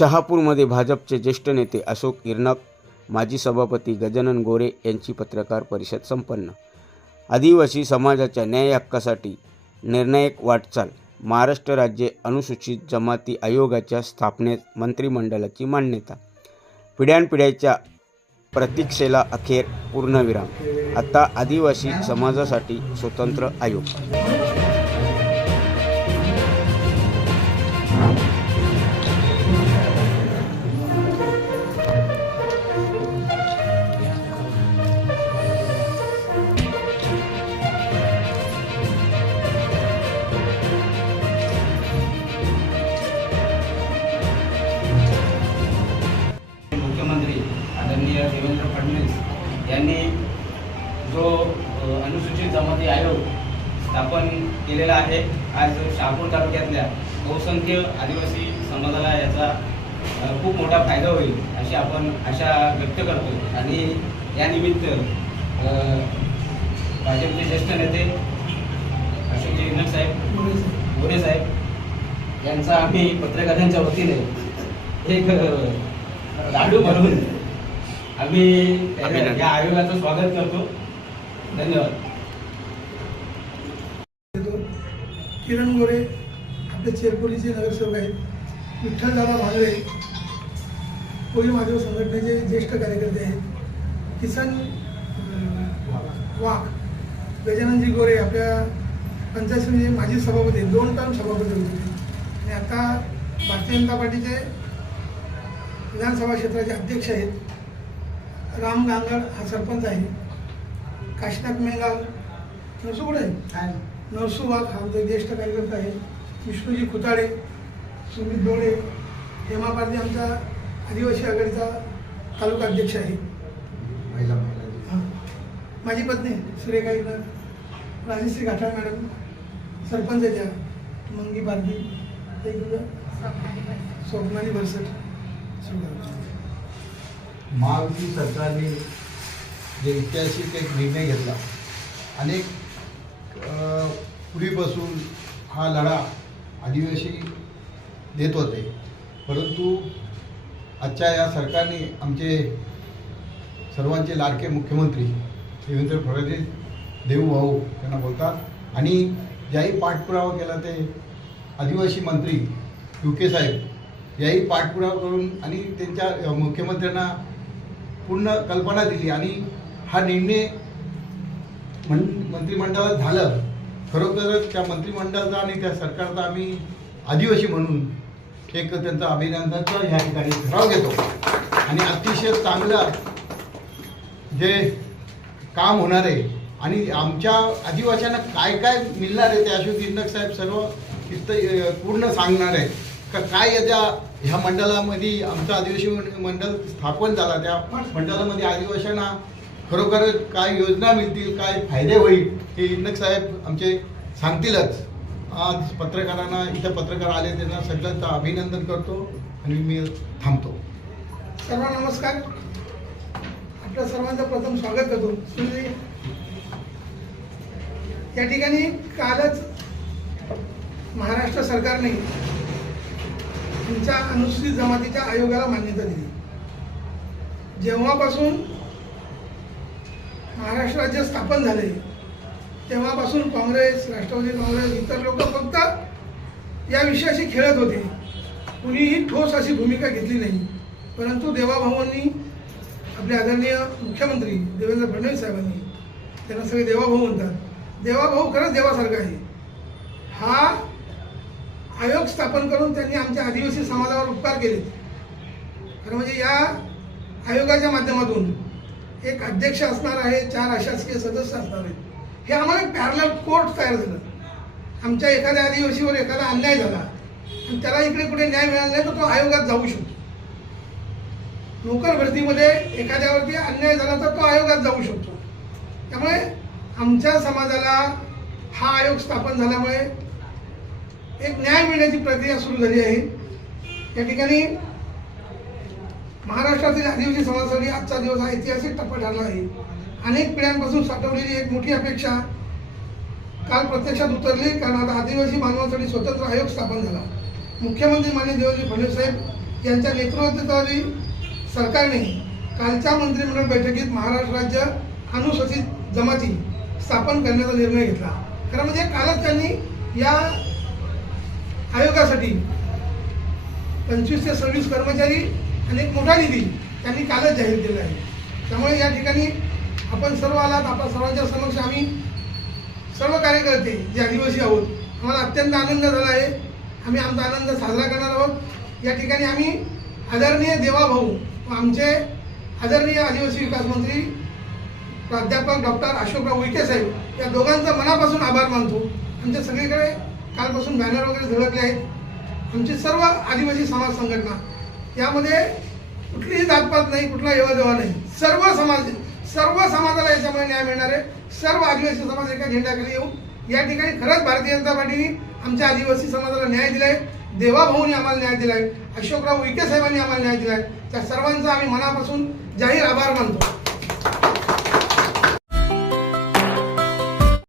शहापूरमध्ये भाजपचे ज्येष्ठ नेते अशोक इरनक माजी सभापती गजानन गोरे यांची पत्रकार परिषद संपन्न. आदिवासी समाजाच्या न्याय हक्कासाठी निर्णायक वाटचाल महाराष्ट्र राज्य अनुसूचित जमाती आयोगाच्या स्थापनेत मंत्रिमंडळाची मान्यता पिढ्यानपिढ्याच्या प्रतीक्षेला अखेर पूर्णविराम. आता आदिवासी समाजासाठी स्वतंत्र आयोग. जो अनुसूचित जमाती आयोग स्थापन केलेला आहे आज शहापूर तालुक्यातल्या बहुसंख्य आदिवासी समाजाला याचा खूप मोठा फायदा होईल अशी आपण आशा व्यक्त करतो आणि यानिमित्त भाजपचे ज्येष्ठ नेते अशोकजी इनक साहेब गोरे साहेब यांचा आम्ही पत्रकारांच्या वतीने एक लाडू बनवून आम्ही. या आयोगाचं स्वागत करतो धन्यवाद. किरण गोरे आपले चेरपोलीचे नगरसेवक आहेत विठ्ठलदादा भांगरे कोळी माधव संघटनेचे ज्येष्ठ कार्यकर्ते आहेत. किसन वाघ गजाननजी गोरे आपल्या पंचायत समिती माजी सभापती दोन टर्म सभापती होते. आणि आता भारतीय जनता पार्टीचे विधानसभा क्षेत्राचे अध्यक्ष आहेत. राम गांगड हा सरपंच आहे. काशीनाथ मेंगाल नरसू कुठे आहे? नरसू वाघ हा आमचा ज्येष्ठ कार्यकर्ता आहे. विष्णूजी खुताडे सुमित डोळे हेमा पारधी आमचा आदिवासी आघाडीचा तालुका अध्यक्ष आहे. हां. माझी पत्नी सुरेखा इकडं राजश्री घाटाळ मॅडम सरपंच आहे त्या मंगी पारधी ते स्वप्नाली भरसट महायुती सरकारने म्हणजे जे ऐतिहासिक एक निर्णय घेतला. अनेक पूर्वीपासून हा लढा आदिवासी देत होते. परंतु आजच्या या सरकारने आमचे सर्वांचे लाडके मुख्यमंत्री देवेंद्र फडणवीस देवभाऊ त्यांना बोलतात. आणि ज्याही पाठपुरावा केला ते आदिवासी मंत्री यू के साहेब याही पाठपुरावा करून आणि त्यांच्या मुख्यमंत्र्यांना पूर्ण कल्पना दिली आणि हा निर्णय मंत्रिमंडळात झालं. खरोखरच त्या मंत्रिमंडळाचा आणि त्या सरकारचा आम्ही आदिवासी म्हणून एक त्यांचं अभिनंदनाचा ह्या ठिकाणी ठराव घेतो. आणि अतिशय चांगलं जे काम होणार आहे आणि आमच्या आदिवासींना काय काय मिळणार आहे ते अशोक इंदक साहेब सर्व इथं पूर्ण सांगणार आहे का काय याच्या ह्या मंडळामध्ये आमचं आदिवासी मंड- मंडळ स्थापन झाला त्या मंडळामध्ये आदिवासींना खरोखर काय योजना मिळतील काय फायदे होईल हे इंदक साहेब आमचे सांगतीलच. आज पत्रकारांना इथं पत्रकार आले त्यांना सगळ्यांचं अभिनंदन करतो आणि मी थांबतो. सर्वांना नमस्कार. आपल्या सर्वांचं प्रथम स्वागत करतो. या ठिकाणी कालच महाराष्ट्र सरकारने तुमच्या अनुसूचित जमातीच्या आयोगाला मान्यता दिली. जेव्हापासून महाराष्ट्र राज्य स्थापन झाले. तेव्हापासून काँग्रेस राष्ट्रवादी काँग्रेस इतर लोक फक्त या विषयाशी खेळत होते. कुणीही ठोस अशी भूमिका घेतली नाही. परंतु देवाभाऊंनी आपले आदरणीय मुख्यमंत्री देवेंद्र फडणवीस साहेबांनी त्यांना सगळे देवाभाऊ म्हणतात. देवाभाऊ खरंच देवासारखा आहे. हा आयोग स्थापन करून त्यांनी आमच्या आदिवासी समाजावर उपकार केले. खरं म्हणजे या आयोगाच्या माध्यमातून एक अध्यक्ष असणार आहे चार अशासकीय सदस्य असणार आहेत. हे आम्हाला एक पॅरल कोर्ट तयार झालं. आमच्या एखाद्या आदिवासीवर एखादा अन्याय झाला आणि त्याला इकडे कुठे न्याय मिळाला नाही तर तो आयोगात जाऊ शकतो. नोकर भरतीमध्ये एखाद्यावरती अन्याय झाला तर तो आयोगात जाऊ शकतो. त्यामुळे आमच्या समाजाला हा आयोग स्थापन झाल्यामुळे एक न्याय मिळण्याची प्रक्रिया सुरू झाली आहे. या ठिकाणी महाराष्ट्रातील आदिवासी समाजासाठी आजचा दिवस हा ऐतिहासिक टप्पा ठरला आहे. अनेक पिढ्यांपासून साठवलेली एक मोठी अपेक्षा काल प्रत्यक्षात उतरली कारण आता आदिवासी मानवासाठी स्वतंत्र आयोग स्थापन झाला. मुख्यमंत्री माननीय देवेंद्र फडणवीस साहेब यांच्या नेतृत्वाखाली सरकारने कालच्या मंत्रिमंडळ बैठकीत महाराष्ट्र राज्य अनुसूचित जमाती स्थापन करण्याचा निर्णय घेतला. खरं म्हणजे कालच त्यांनी या आयोगासाठी पंचवीस ते सव्वीस कर्मचारी आणि एक मोठा निधी त्यांनी कालच जाहीर केला आहे. त्यामुळे या ठिकाणी आपण सर्व आलात आपल्या सर्वांच्या समक्ष आम्ही सर्व कार्यकर्ते जे आदिवासी आहोत आम्हाला अत्यंत आनंद झाला आहे. आम्ही आमचा आनंद साजरा करणार आहोत. या ठिकाणी आम्ही आदरणीय देवाभाऊ व आमचे आदरणीय आदिवासी विकास मंत्री प्राध्यापक डॉक्टर अशोकराव उईके साहेब या दोघांचा मनापासून आभार मानतो. आमच्या सगळीकडे कालपासून बॅनर वगैरे झळकले आहेत. आमची सर्व आदिवासी समाज संघटना यामध्ये कुठलीही जातपात नाही कुठला देवा नाही. सर्व समाज सर्व समाजाला याच्यामुळे न्याय मिळणार आहे. सर्व आदिवासी समाज एका झेंड्याखाली येऊन या ठिकाणी खरंच भारतीय जनता पार्टीने आमच्या आदिवासी समाजाला न्याय दिलाय. देवाभाऊनी आम्हाला न्याय दिलाय. अशोकराव विके साहेबांनी आम्हाला न्याय दिलाय. त्या सर्वांचा आम्ही मनापासून जाहीर आभार मानतो.